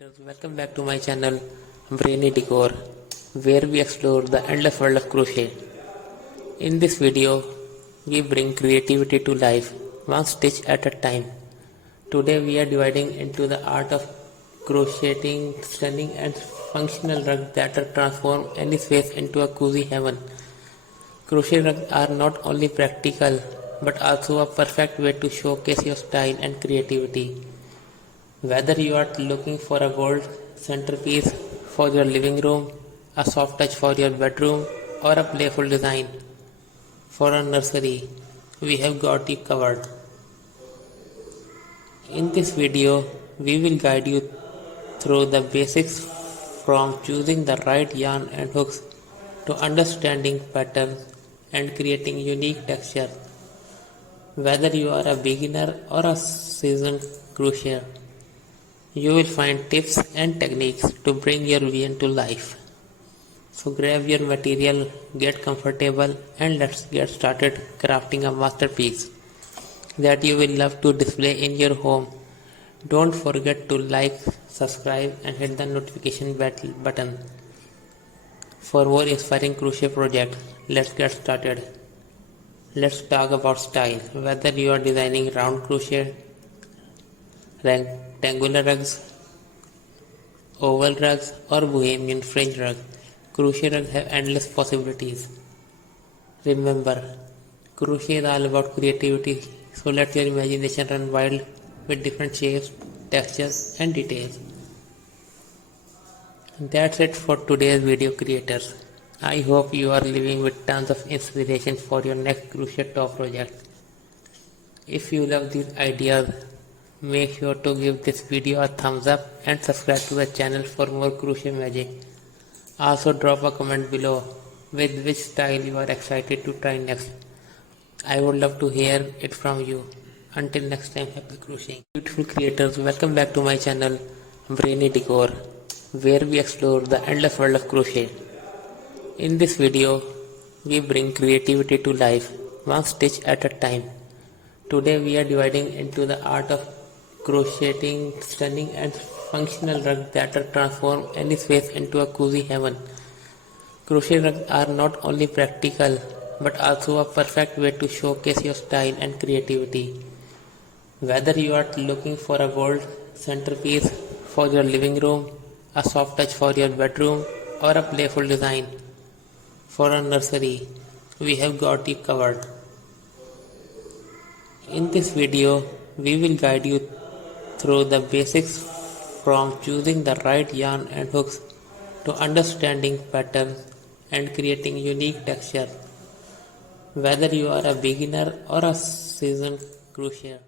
creators, welcome back to my channel Brainy Decor, where we explore the endless world of crochet. In this video, we bring creativity to life, one stitch at a time. Today we are dividing into the art of crocheting stunning and functional rugs that transform any space into a cozy heaven. Crochet rugs are not only practical but also a perfect way to showcase your style and creativity. Whether you are looking for a gold centerpiece for your living room, a soft touch for your bedroom, or a playful design for a nursery, we have got you covered. In this video, we will guide you through the basics from choosing the right yarn and hooks to understanding patterns and creating unique textures. Whether you are a beginner or a seasoned crocheter, you will find tips and techniques to bring your vision to life. So grab your material, get comfortable, and let's get started crafting a masterpiece that you will love to display in your home. Don't forget to like, subscribe, and hit the notification button for more inspiring crochet projects. Let's get started. Let's talk about style. Whether you are designing round crochet, rectangular rugs, oval rugs, or bohemian fringe rugs, crochet rugs have endless possibilities. Remember, crochet is all about creativity, so let your imagination run wild with different shapes, textures, and details. That's it for today's video, creators. I hope you are living with tons of inspiration for your next crochet top project. If you love these ideas, make sure to give this video a thumbs up and subscribe to the channel for more crochet magic. Also drop a comment below with which style you are excited to try next. I would love to hear it from you. Until next time, happy crocheting. Beautiful creators, welcome back to my channel Brainy Decor, where we explore the endless world of crochet. In this video, we bring creativity to life, one stitch at a time. Today we are dividing into the art of crocheting stunning and functional rugs that transform any space into a cozy heaven. Crochet rugs are not only practical but also a perfect way to showcase your style and creativity. Whether you are looking for a gold centerpiece for your living room, a soft touch for your bedroom, or a playful design for a nursery, we have got you covered. In this video, we will guide you through the basics from choosing the right yarn and hooks to understanding patterns and creating unique textures. Whether you are a beginner or a seasoned crocheter,